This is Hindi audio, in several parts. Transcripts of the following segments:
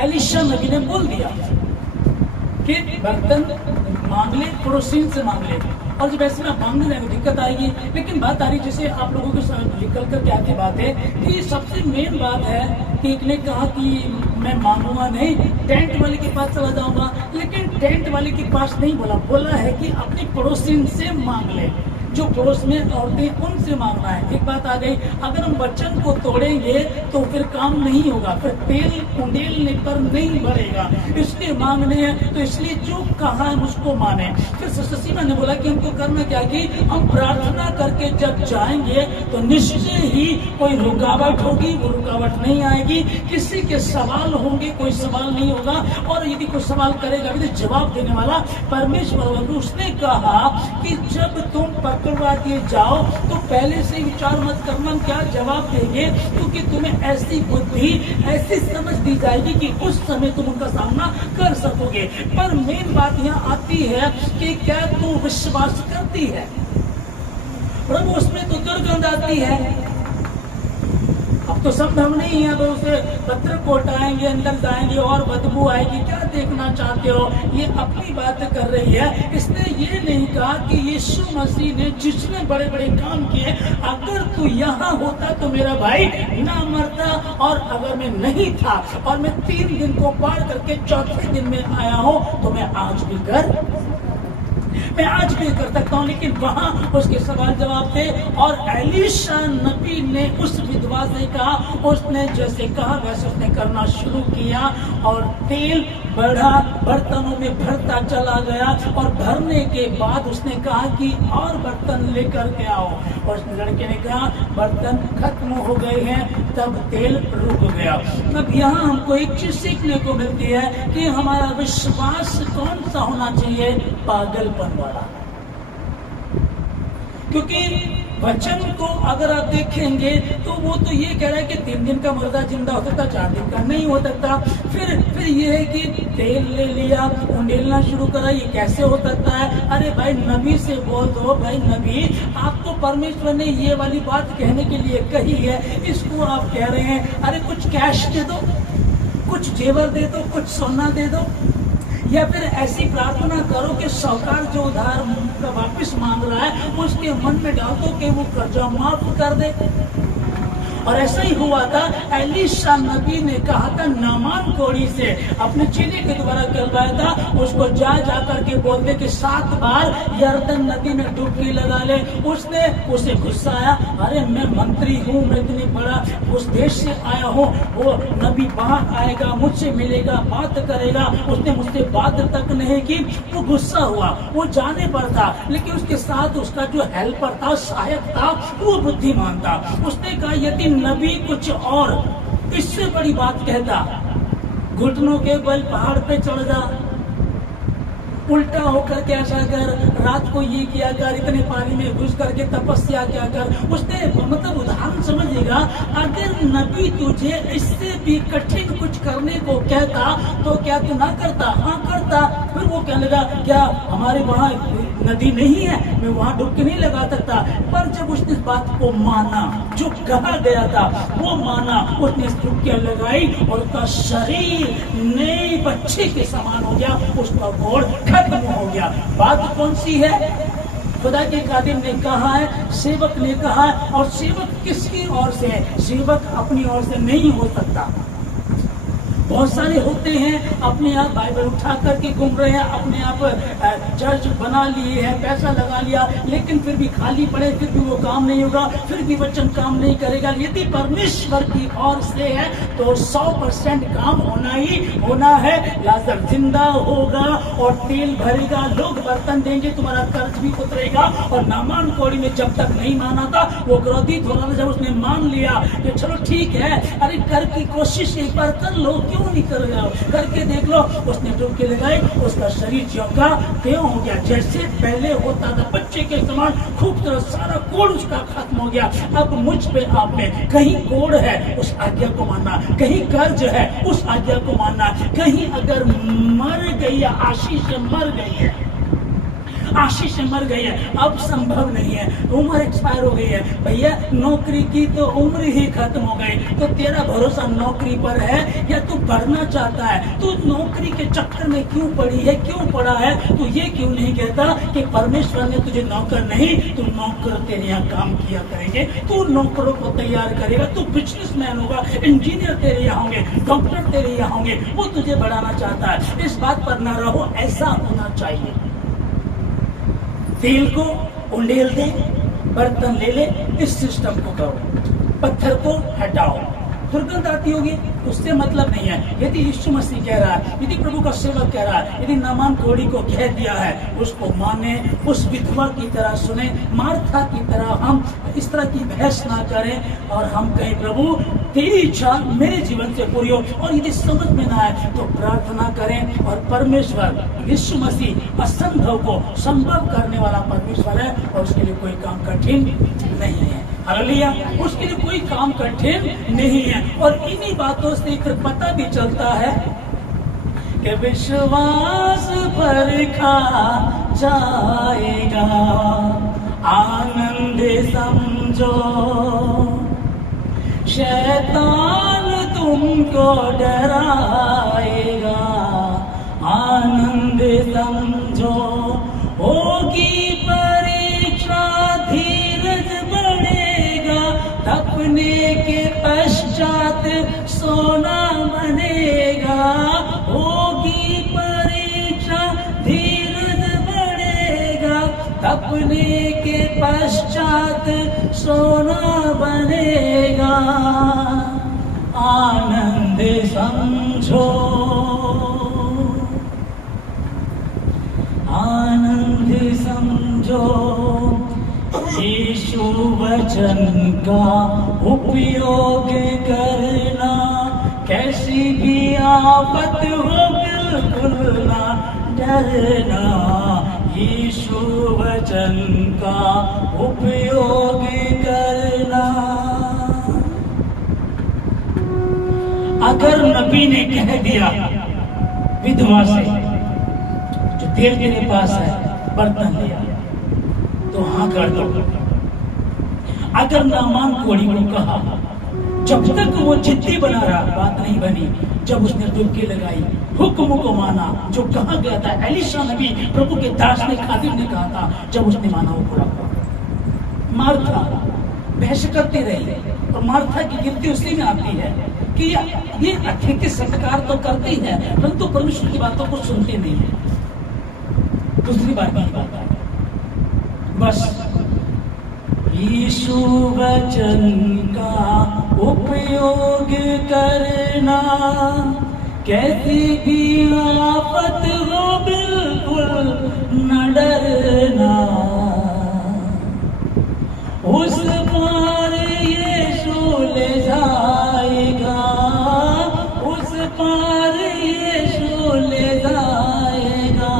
एलिशा नबी ने बोल दिया कि बर्तन मांग ले, पड़ोसी से मांग ले, और जब ऐसे में मांगने जाएंगे दिक्कत आएगी। लेकिन बात आ रही, जैसे आप लोगों के साथ निकल कर क्या की बात है कि सबसे मेन बात है कि एक ने कहा कि मैं मांगूंगा नहीं, टेंट वाले के पास चला जाऊंगा, लेकिन टेंट वाले के पास नहीं बोला है कि अपनी पड़ोसी से मांग ले, जो पड़ोस में औरतें उनसे मांगना है। एक बात आ गई, अगर हम वचन को तोड़ेंगे तो फिर काम नहीं होगा, फिर तेल उंडेलने पर नहीं बढ़ेगा, इसलिए मांगने हैं। तो इसलिए जो कहा है उसको माने। फिर सिस्टर सीमा ने बोला कि हमको करना क्या, कि हम प्रार्थना करके जब जाएंगे तो निश्चय ही कोई रुकावट होगी, वो रुकावट नहीं आएगी। किसी के सवाल होंगे, कोई सवाल नहीं होगा, और यदि कोई सवाल करेगा भी तो जवाब देने वाला परमेश्वर होगा। उसने कहा कि जब तुम पकड़वा दिए जाओ तो पहले से विचार मत करना क्या जवाब देंगे, क्योंकि तुम्हें ऐसी बुद्धि, ऐसी समझ दी जाएगी कि उस समय तुम उनका सामना कर सकोगे। पर मेन बात यहाँ आती है कि क्या तू विश्वास करती है? प्रभु उसमें तो दुर्गंध आती है। अब तो सब हम नहीं है, तो उसे पत्र को हटाएंगे, अंदर जाएंगे और बदबू आएगी। क्या देखना चाहते हो? ये अपनी बात कर रही है। इसने ये नहीं कहा कि यीशु मसीह ने जिसने बड़े बड़े काम किए, अगर तू यहाँ होता तो मेरा भाई ना मरता, और अगर मैं नहीं था और मैं 3 दिन को पार करके चौथे दिन में आया हूँ तो मैं आज भी कर सकता हूँ। लेकिन वहां उसके सवाल जवाब थे, और एलीशा नबी ने उस विधवा से कहा, उसने जैसे कहा वैसे उसने करना शुरू किया, और तेल बढ़ा, बर्तनों में भरता चला गया, और भरने के बाद उसने कहा कि और बर्तन लेकर के आओ, और उस लड़के ने कहा बर्तन खत्म हो गए हैं, तब तेल रुक गया। अब यहाँ हमको एक चीज सीखने को मिलती है कि हमारा विश्वास कौन सा होना चाहिए? पागलपन वाला। क्योंकि वचन को अगर आप देखेंगे तो वो तो ये कह रहा है कि 3 दिन का मुर्दा जिंदा हो सकता, 4 दिन का नहीं हो सकता। फिर ये है कि तेल ले लिया, उंडेलना शुरू करा, ये कैसे हो सकता है? अरे भाई नबी से बोल दो, भाई नबी आपको परमेश्वर ने ये वाली बात कहने के लिए कही है, इसको आप कह रहे हैं। अरे कुछ कैश दे दो, कुछ जेवर दे दो, कुछ सोना दे दो, या फिर ऐसी प्रार्थना करो कि साहूकार जो उधार वापस मांग रहा है उसके मन में डाल दो कि वो कर्जा माफ कर दे। और ऐसा ही हुआ था। एलीशा नबी ने कहा था नामान कोड़ी से, अपने चेले के द्वारा कहलवाया था, उसको जा करके बोलते कि 7 बार यर्दन नदी में डुबकी लगा ले। उसने उसे गुस्सा आया, अरे मैं मंत्री हूँ, मैं इतनी बड़ा उस देश से आया हूँ, वो नबी वहां आएगा, मुझसे मिलेगा, बात करेगा, उसने मुझसे बात तक नहीं की। वो गुस्सा हुआ, वो जाने पर था, लेकिन उसके साथ उसका जो हेल्पर था, सहायक था, वो बुद्धिमान था। उसने कहा यदि नबी कुछ और इससे बड़ी बात कहता, घुटनों के बल पहाड़ पे चढ़ जा, उल्टा होकर के ऐसा कर, रात को ये किया कर, इतने पानी में घुस करके तपस्या क्या कर। उसने मतलब उदाहरण समझिएगा, अगर नबी तुझे इससे भी कठिन कुछ करने को कहता तो क्या तू ना करता? हाँ करता। फिर वो कहने लगा क्या हमारे वहाँ नदी नहीं है, मैं वहाँ डुबकी नहीं लगा सकता? पर जब उसने इस बात को माना, जो कहा गया था वो माना, उसने डुबकियां लगाई और उसका शरीर नए बच्चे के समान हो गया, उसका घोड़ खत्म हो गया। बात कौन सी है? खुदा के खादिम ने कहा है, सेवक ने कहा है, और सेवक किसकी ओर से है? सेवक अपनी ओर से नहीं हो सकता। बहुत सारे होते हैं अपने आप बाइबल उठा करके घूम रहे हैं, अपने आप चर्च बना लिए हैं, पैसा लगा लिया, लेकिन फिर भी खाली पड़े, फिर भी वो काम नहीं होगा, फिर भी वचन काम नहीं करेगा। यदि परमेश्वर की ओर से है तो 100% काम होना ही होना है। लाजर जिंदा होगा और तेल भरेगा, लोग बर्तन देंगे, तुम्हारा कर्ज भी उतरेगा। और नामान कोड़ी में जब तक नहीं माना था, वो क्रोधित हो रहा था। जब उसने मान लिया कि चलो ठीक है, अरे कर की कोशिश एक बार कर लो, क्यों नहीं कर रहे हो, करके देख लो। उसने डुबकी लगाई, उसका शरीर ज्यों का त्यों हो गया, जैसे पहले होता था, बच्चे के समान खूबसूरत, सारा कोड़ उसका खत्म हो गया। अब मुझ पे आप में कहीं कोड़ है, उस आज्ञा को मानना, कहीं कर्ज है, उस आज्ञा को मानना, कहीं अगर मर गई है, आशीष मर गई है, आशीष मर गई है, अब संभव नहीं है, उम्र एक्सपायर हो गई है। भैया नौकरी की तो उम्र ही खत्म हो गई, तो तेरा भरोसा नौकरी पर है या तू बढ़ना चाहता है? तू नौकरी के चक्कर में क्यों पड़ी है, क्यों पड़ा है? तू ये क्यों नहीं कहता कि परमेश्वर ने तुझे नौकर नहीं, तू नौकर तेरे यहाँ काम किया करेंगे, तू नौकरों को तैयार करेगा, तू बिजनेसमैन होगा, इंजीनियर तेरे यहाँ होंगे, डॉक्टर तेरे यहाँ होंगे, वो तुझे बढ़ाना चाहता है। इस बात पर ना रहो, ऐसा होना चाहिए। तेल को उंडेल दे, बर्तन ले ले, इस सिस्टम को करो, पत्थर को हटाओ। दुर्गंध आती होगी, उससे मतलब नहीं है। यदि यीशु मसीह कह रहा है, यदि प्रभु का सेवक कह रहा है, यदि नामान कोड़ी को कह दिया है, उसको माने, उस विधवा की तरह सुने, मार्था की तरह हम इस तरह की बहस ना करें और हम कहें प्रभु तेरी इच्छा मेरे जीवन से पूरी हो। और यदि समझ में ना आए तो प्रार्थना करें, और परमेश्वर यीशु मसीह असंभव को संभव करने वाला परमेश्वर है, और उसके लिए कोई काम कठिन नहीं है। हालेलुया, उसके लिए कोई काम कठिन नहीं है। और इन्हीं बातों से फिर पता भी चलता है कि विश्वास परखा जाएगा, आनंद समझो, शैतान तुमको डराएगा, आनंद समझो, होगी परीक्षा, धीरज बढ़ेगा, तपने के पश्चात सोना बनेगा, होगी परीक्षा, धीरज बढ़ेगा, तपने के पश्चात सोना बनेगा, आनंद समझो, आनंद समझो। यीशु वचन का उपयोग करना, कैसी भी आफत हो बिल्कुल ना डरना, यीशु वचन का उपयोग करना। अगर नबी ने कह दिया विधवा से, जो तेल तेरे पास है बर्तन लिया, तो हाँ कर दो। अगर नामान कोड़ी को कहा, जब तक वो जिद्दी बना रहा, बात नहीं बनी। जब उसने डुबकी लगाई, हुक्म को माना, जो कहा गया था, एलिशा नबी प्रभु के दास ने, खादिम ने कहा था, जब उसने माना वो पूरा हुआ। मार्था बहस करती रही, और मार्था की गिनती उसी में आती है कि ये अतिथि सत्कार तो करती है, परंतु परमेश्वर की बातों को सुनती नहीं है। दूसरी बात की बात है, बस यीशु वचन का उपयोग करना, कैसी भी आफत हो बिल्कुल न डरना, उस पार यीशु ले जाएगा, उस पार यीशु ले जाएगा,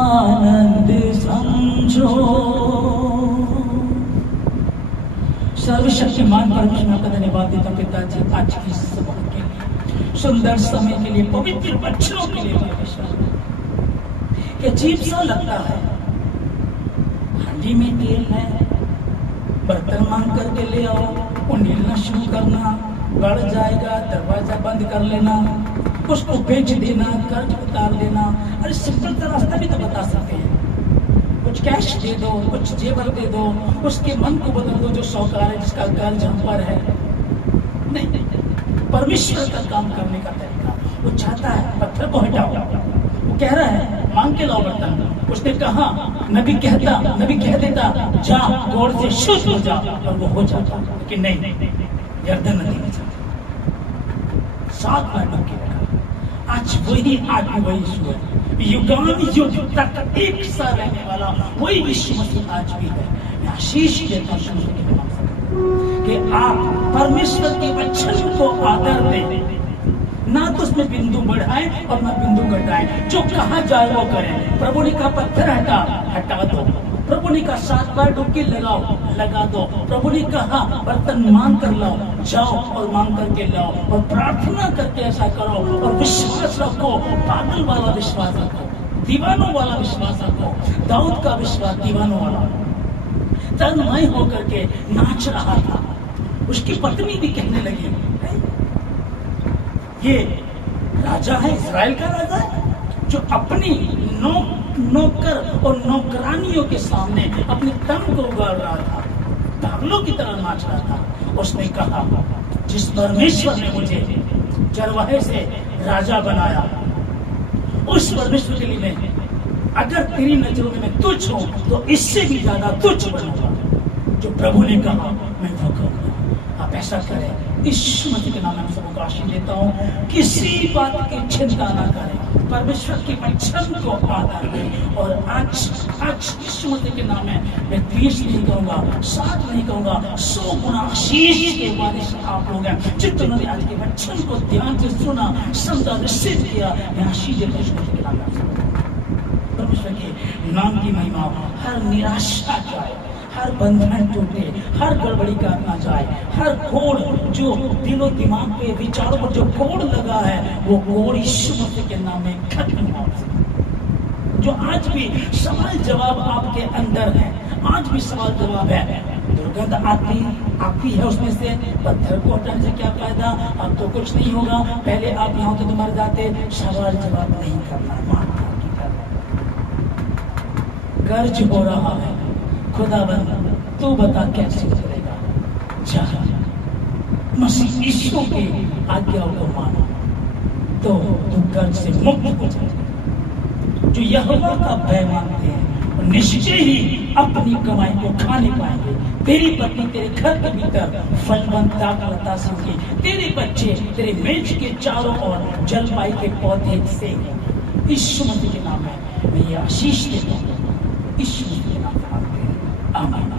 आनंद समझो। सर्वशक्तिमान परमेश्वर का धन्यवाद देता हूं पिताजी, आज की सभा के लिए, सुंदर समय के लिए, पवित्र वचनों के लिए। परमेश्वर क्या अजीब सा लगता है, हांडी में तेल है, बर्तन मांग करके ले आओ, उंडेलना शुरू करना, बढ़ जाएगा, दरवाजा बंद कर लेना, उसको बेच देना, कर्ज उतार लेना। अरे सिंपल सा रास्ता भी तो बता सकते हैं, कुछ कैश दे दो, कुछ जेवर दे दो, उसके मन को बदल दो, जो साहूकार है, जिसका कर्ज हम पर है। नहीं, परमेश्वर का काम करने का तरीका, वो चाहता है पत्थर को हटाओ, वो कह रहा है मांग के लाओ बर्तन। उसने कहा, नबी कह देता जा गौर से शुद्ध हो जा, और वो हो जाता, लेकिन नहीं, यर्दन नदी में जाता, 7 बार डुबकी लगा। आज वही आदमी, वही यीशु है, युगान युग तक एक सा रहने वाला वही यीशु मसीह आज भी है। मैं आशीष देता हूं कि आप परमेश्वर के वचन को आदर दें, ना तो उसमें बिंदु बढ़ाएं और ना बिंदु घटाएं। जो कहा जाए वो करें। प्रभु ने कहा पत्थर हटा दो, प्रभु ने कहा 7 बार डुबकी लगा दो, प्रभु ने कहा बर्तन मांग कर लाओ, जाओ और मांग करके लाओ, और प्रार्थना करके ऐसा करो, और विश्वास रखो, पागल वाला विश्वास रखो। दीवानों वाला विश्वास रखो। दाऊद का विश्वास दीवानों वाला, तन्मय होकर के नाच रहा था। उसकी पत्नी भी कहने लगी, ये राजा है, इजराइल का राजा है, जो अपनी नौकर और नौकरानियों के सामने अपनी तन को उगाड़ रहा था, पागलों की तरह नाच रहा था। उसने कहा, जिस परमेश्वर ने मुझे चरवाहे से राजा बनाया, उस परमेश्वर के लिए मैं, अगर तेरी नजरों में मैं तुच्छ हूं तो इससे भी ज्यादा तुच्छ बनूंगा। जो प्रभु ने कहा मैं वो करूंगा। आप ऐसा करें, यीशु मसीह के नाम में सबको आशीष देता हूं। किसी बात की चिंता ना करें, परमेश्वर के वचन को आदर दें। और आज यीशु मसीह के नाम में मैं 30 नहीं कहूंगा, 60 नहीं कहूंगा, 100 गुना आशीष के वारिस आप लोग हैं। जिन्होंने आज के वचन को ध्यान से सुना, समझा, रिसीव किया, मैं आशीष देता हूं यीशु मसीह के नाम में। परमेश्वर के नाम की महिमा। हर निराशा जाए, हर बंधन टूटे, हर गड़बड़ी करना जाए, हर कोड़ जो दिलो दिमाग पे विचारों पर जो कोड़ लगा है, वो कोड़ यीशु मसीह के नाम में खत्म हो। जो आज भी सवाल जवाब आपके अंदर है, आज भी सवाल जवाब है, दुर्गंध आती है उसमें से, पत्थर को हटाने से क्या फायदा, अब तो कुछ नहीं होगा, पहले आप यहाँ तो मर जाते। सवाल जवाब नहीं करना, मानता कर्ज हो रहा है, खुदाबंद तू बता कैसे चलेगा। जा मसीह यीशु की आज्ञाओं को मानो तो तू कर्ज से मुक्त हो जाएगा। जो यहोवा का भय मानते हैं निश्चय ही अपनी कमाई को खाने पाएंगे। तेरी पत्नी तेरे घर के भीतर फलवंत दाखलता से होगी, तेरे बच्चे तेरे मेज के चारों ओर जलपाई के पौधे से। यीशु मसीह के नाम में मैं ये आशीष देता हूँ, यीशु के नाम में आमीन।